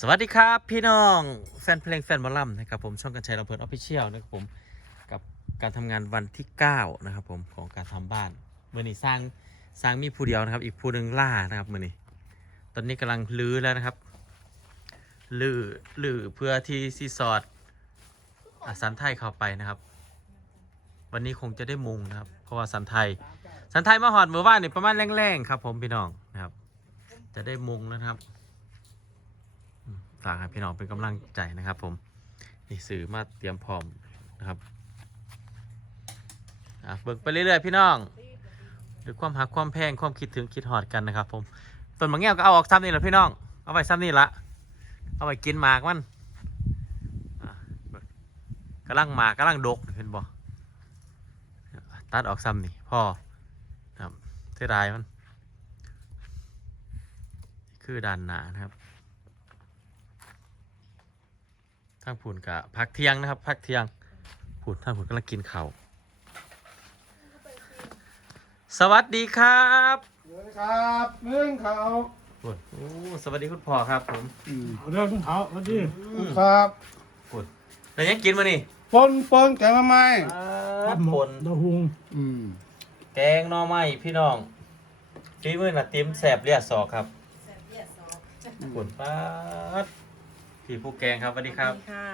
สวัสดีครับพี่น้องแฟนเพลงแฟนหมอลำนะครับผมช่องกันชัยลำเพลินออฟฟิเชียลนะครับผมกับการทำงานวันที่ 9 นะครับผมของการทำบ้านเมื่อนี้สร้างสร้างมีผู้เดียวนะครับ อีกผู้หนึ่งล่านะครับเมื่อนี้ ตอนนี้กำลังลื้อแล้วนะครับลื้อลื้อเพื่อที่ซีสอดอาสันไทยเข้าไปนะครับ วันนี้คงจะได้มุงนะครับ เพราะว่าสันไทยสันไทยมาหอดเมื่อวานนี่ประมาณแรงๆครับ ผมพี่น้องนะครับ จะได้มุงนะครับ ฝากให้พี่น้องเป็นกำลังใจนะครับ ผมนี่สื่อมาเตรียมพร้อมนะครับอะเบิกไปเรื่อยๆพี่น้องด้วยความหักความแพงความคิดถึงคิดหอดกันนะครับ ผมต้นมะเงี้ยวก็เอาออกซ้ำนี่แหละพี่น้อง เอาไปซ้ำนี่ละเอาไปกินหมากมันกำลังหมากกำลังดกเห็นบ่ตัดออกซ้ำนี่พ่อครับเสียดายมัน คือด้านหนานะครับ ทางผุนกะพักเที่ยงนะครับ พักเที่ยงผุนทางผุนกำลังกินข้าวสวัสดีครับสวัสดีครับเรื่องเขาผุนโอ้สวัสดีคุณพ่อครับผมเรื่องเขาสวัสดีครับผุนแล้วยังกินมานี่ปนปนแกงมาไหมปนดาหุงอืมแกงหน่อไม้พี่น้องฝีมือน่ะติมแสบเลียดศอกครับผุนป้าด พี่ผู้แกงครับสวัสดีครับค่ะ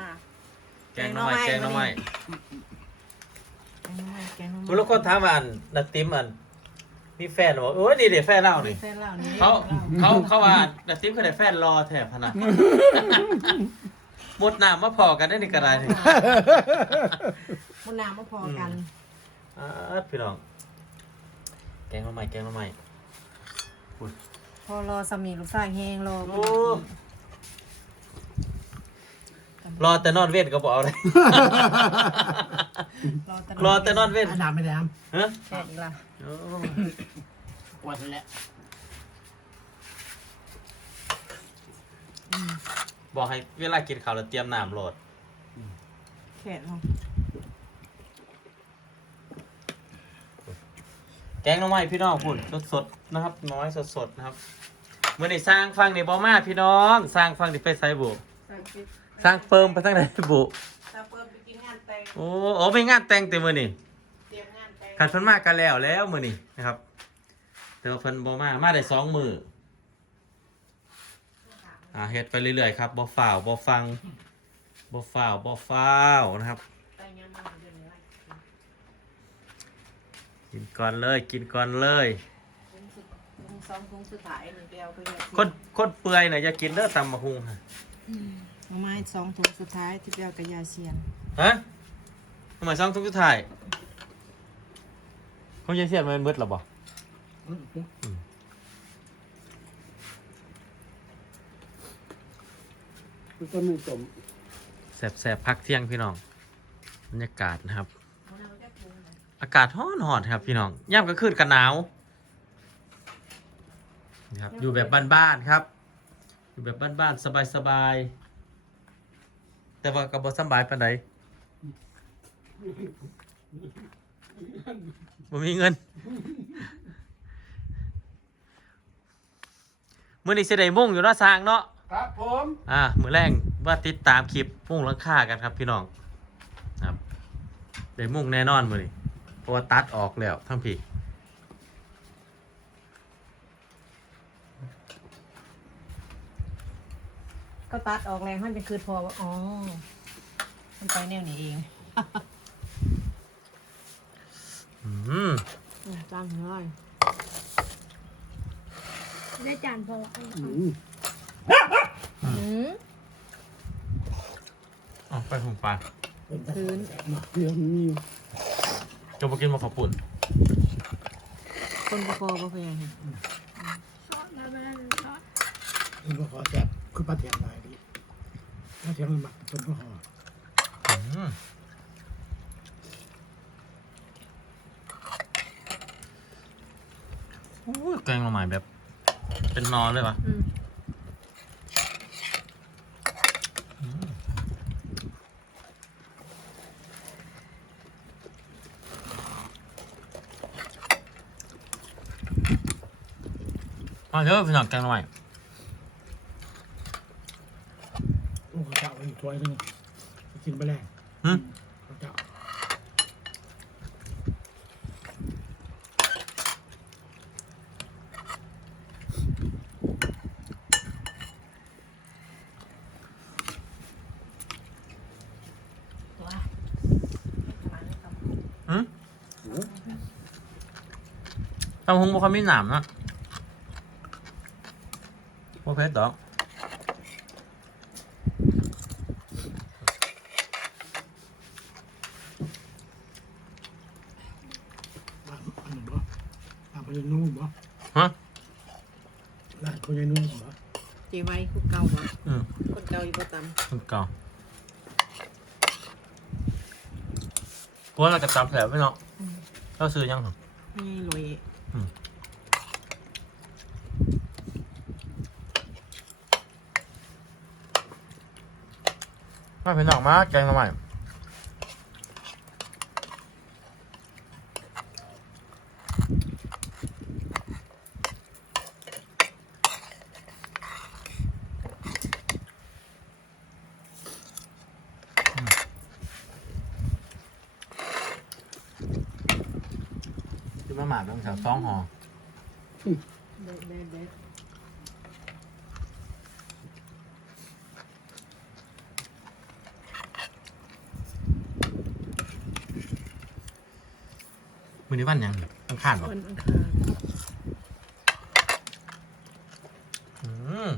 แกงหน่อไม้แกงหน่อไม้แกงน้ำมันแกงน้ำคุณลูกคนถามว่าอันน่ะติมอันมีแฟนเหรอโอ้ยนี่เดี๋ยวแฟนเล่านี่แฟนเรานี่เขาเขาเขาว่าดัตติมคือได้แฟนรอแถบพะนะหมดน้ำมาพอกันได้ในกระไรนี่มันน้ำมาพอกันอ่าพี่น้อง แกงมาใหม่แกงมาใหม่พอรอสามีลูกชายแห้งรอโอ้ รอแต่นอนเว้นก็บอกเอาเลยรอแต่รอแต่นอนเว้นอันดามไม่ดามฮะแค่อีกละโอ้กวาดแล้วบอกให้เวลากินข้าวแล้วเตรียมน้ำโหลด แค่เนาะแกงหน้องไม้พี่น้องพุ่นสดๆนะครับ น้อยสดๆนะครับเมื่อนี้สร้างฟังนี่บอมาพี่น้อง สร้างฟังนี่ไปไซบุส ร้างเฟิร์มไปทั้งไหนบุตาเปิดไปกินงานแต่งโอ้โอ้ไม่งานแต่งเต็มมือนี่เตรียมงานแต่งขันเพิ่นมากันแล้วแล้วมือนี่นะครับ แต่ว่าเพิ่นบ่มามาได้สองมืออ่าเฮ็ดไปเรื่อยๆครับบ่ฝ่าวบ่ฟังบ่ฝ่าวบ่ฟ้าวนะครับแต่งยังมาเดือนนี้กินก่อนเลยกินก่อนเลยคุ้งสุดคุ้งสองคุ้งสุดท้ายหนึ่งเดียวไปเลยคนคนเปื่อยน่ะอย่ากินเด้อตำมะฮุงฮะ เอาไม้สองถุงสุดท้ายที่เดียวกับยาเซียนฮะทำไมซ่องทุกทุกถ่ายคงจะเสียดมันมืดหรอบ่คือต้นมีสมแสบๆพักเที่ยงพี่น้องบรรยากาศนะครับ อากาศร้อนหอนครับพี่น้องย่ำก็ขึ้นกันหนาวนะครับอยู่แบบบ้านๆครับ อยู่แบบบ้านๆสบายๆ แต่ว่าก็บ่สำบายปานใดบ่มีเงินมื้อนี้สิได้มุ่งอยู่เนาะสร้างเนาะ ครับผมอ่ามือแรงว่าติดตามคลิปมุ่งหลังค่ากันครับพี่น้องครับได้มุ่งแน่นอนมือนี้เพราะว่าตัดออกแล้วทั้งพี่ ก็ตัดออกแล้วมันจะคือพอว่าอ๋อมันไปแนวนี้เองอืมจ้างเลยได้จานพออันอืมหืมเอาไปผมไปพื้นมาเดี๋ยวมีอยู่จะมากินมาขอบปุ่นคนประคอก็พยายามซอสแล้วไม่ได้ซอสมันก็ขอแซ่บคือปลาเทียมได้ดิป ลาเทียมมันหมักจนก็หออืมโอ้ยแกงละหมายแบบ เป็นนอนเลยวะอืมมาเถอะพี่น้องแกงละหมาย ถ้วยหนึงกินไปแล้วหึเขาจะตัวหึตำหงบ่ค่อยมีหนามนะบ่เผ็ดดอก ร้านอันหนึ่งบ่ ร้านพญานุ่มบ่ฮะ ร้านพญานุ่มบ่เจไว้คุกเก่าบ่อืม คนเก่าอยู่ประจคนเก่ากูว่าเราจะจำแผลไว้เนาะเราซื้อยังหรอ ไม่รวยไม่เป็นหนักมากแกงมาใหม่ มาหมาต้องแถวต้องหอเด็ดเด็ดเด็ดมือนี้วันยังต้องข้านบ่วันอังคารอืม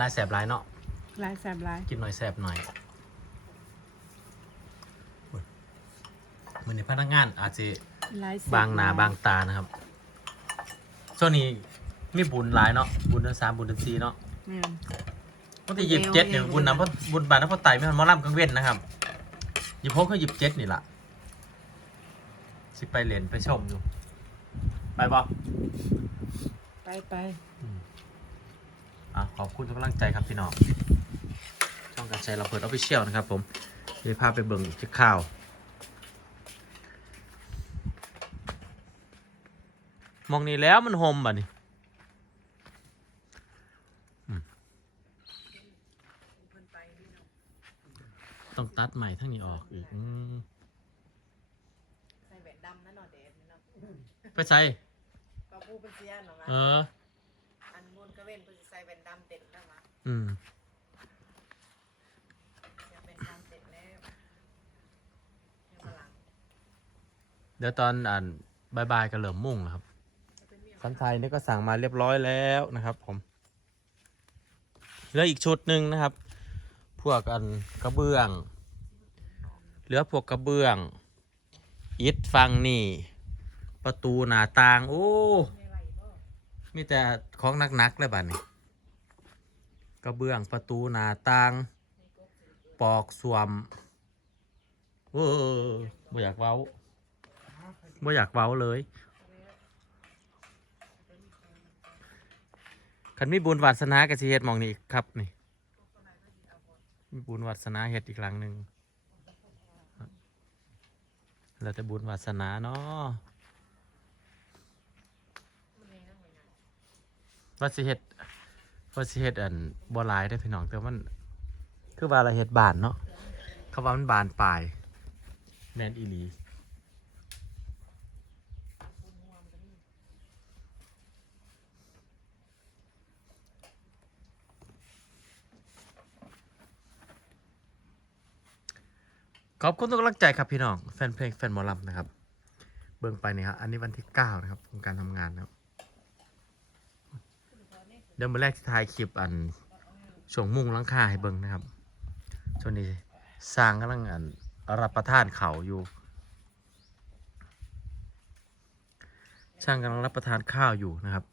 ลายแสบหลายเนาะลายแสบลายกินหน่อยแสบหน่อยมือนี้พนักงานอาจจะลายแสบางหนาบางตานะครับช่วงนี้มีบุญหลายเนาะบุญเดือนสามบุญเดือนสี่เนาะแม่นวันที่ยี่สิบเจ็ดเนี่ยบุญน้ำพระบุญบาทน้ำพระไตรไม่ทันมอลำกังเว้นนะครับยี่พกก็ยี่สิบเจ็ดนี่แหละสิไปเหรียญไปชมอยู่ ไปบ่ไปไป อะขอบคุณทุกกำลังใจครับพี่น้องช่องการใช้เราเปิดออฟฟิเชียลนะครับผมเดี๋ยวพาไปเบิ่งจะข่าว มองนี่แล้วมันโฮมบ่ะนี่อืมต้องตัดใหม่ทั้งนี้ออกอีกอืมใส่แหวนดำนั่นหน่อยเด็ดเนาะไปใส่ก็ผู้เป็นเสียเนาะเอออันบุญก็ เว้นเพิ่นสิใส่แหวนดำเต็มแล้วมาอืมอยากเป็นดำเต็มแล้วยังบ่หลังเดี๋ยวตอนอ่านบายบายก็เริ่มมุ่งแล้วครับสันไทยนี่ก็สั่งมาเรียบร้อยแล้วนะครับ ผมเหลืออีกชุดหนึ่งนะครับ พวกอันกระเบื้อง เหลือพวกกระเบื้องอิฐฟังนี่ ประตูหน้าต่าง โอ้มี มีแต่ของหนักๆเลยบ้านนี้กระเบื้องประตูหน้าต่าง ปอกสวมเออบ่อยากเว้าบ่อยากเว้าเลยคันมีบุญวาสนากสิเฮ็ดมองนี้ครับนี่มีบุญวาสนาเฮ็ดอีกหลังหนึ่งแล้วแต่บุญวาสนาเนาะ ว่าสิเฮ็ดว่าสิเฮ็ดอันบ่หลายได้อพี่น้องแต่มัน คือว่าเราเฮ็ดบานเนาะเขาว่ามันบานปลาย แมนอีหลีขอบคุณทุกกำลังใจครับพี่น้อง แฟนเพลงแฟนหมอลำนะครับ เบิ่งไปนี่ครับอันนี้วันที่เก้านะครับของการทำงานนะครับ ดี๋ยวมาแรกที่ถ่ายคลิปอันช่วงมุ่งหลังคาให้เบิ่งนะครับช่วงนี้สร้างกำลังอันรับประทานเขาวอยู่ช่างกำลังรับประทานข้าวอยู่นะครับ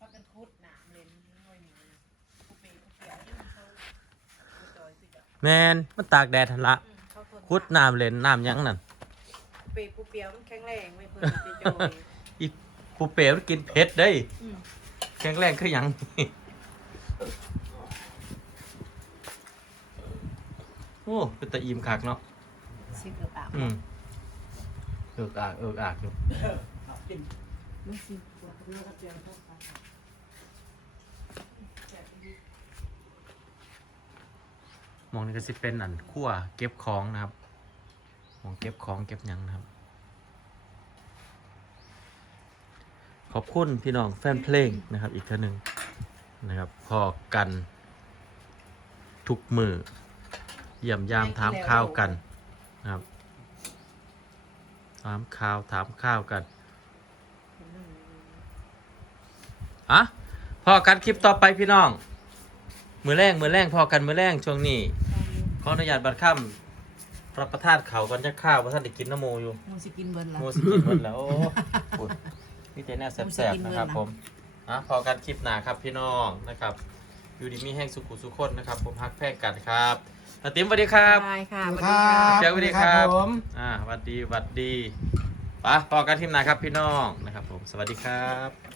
พากันคุดน่ะเล่นน้อยนี่ผู้ปีผู้เปียนี่มันเขาผู้จอยสิจ้ะแมนมันตากแดดทันละอืมเขาทนคุดน้ำเล่นน้ำหยังนั่นผู้ปีผู้เปียมันแข็งแรงไม่เพิ่นสิจอยอีปูเป๋มันกินเผ็ดได้ยอืม แข็งแรงคือหยังโอ้เป็นตะอิ่มคักเนาะสิเกือบอาบอืมเอิกอากเอิกอากอยู่ไม่สิหมองนี่ก็สิเป็นอันขั้วเก็บของนะครับหมองเก็บของเก็บหยังนะครับ อบคุณพี่น้องแฟนเพลงนะครับ อีกท่านหนึ่งนะครับพอกัน ทุกมือเยี่ยมยามถามข้าวกันนะครับ ถามข่าวถามข้าวกันอะพอกันคลิปต่อไปพี่น้อง มือแรงมือแรงพอกันมือแรงช่วงนี้ขออนุญาตบัดค่ำรับประทานเขาวก่อนจะข้าวเพราะท่านได้กินน้ำโมอยู่ มูสิกินเบิร์นละ โมสิกินหมดแล้วโอ้ โหพี่เต้เนี่ยแซ่บๆนะครับผมอะพอกันคลิปหนาครับพี่น้องนะครับอยู่ดีมีแห้งสุขุสุขคนนะครับผมฮักแพงกันครับนาติ๋มสวัสดีครับบายค่ะครัเจ้าสวัสดีครับผมอ่าสวัสดีสวัสดีไปะพอกันทีมหนาครับพี่น้องนะครับผมสวัสดีครับ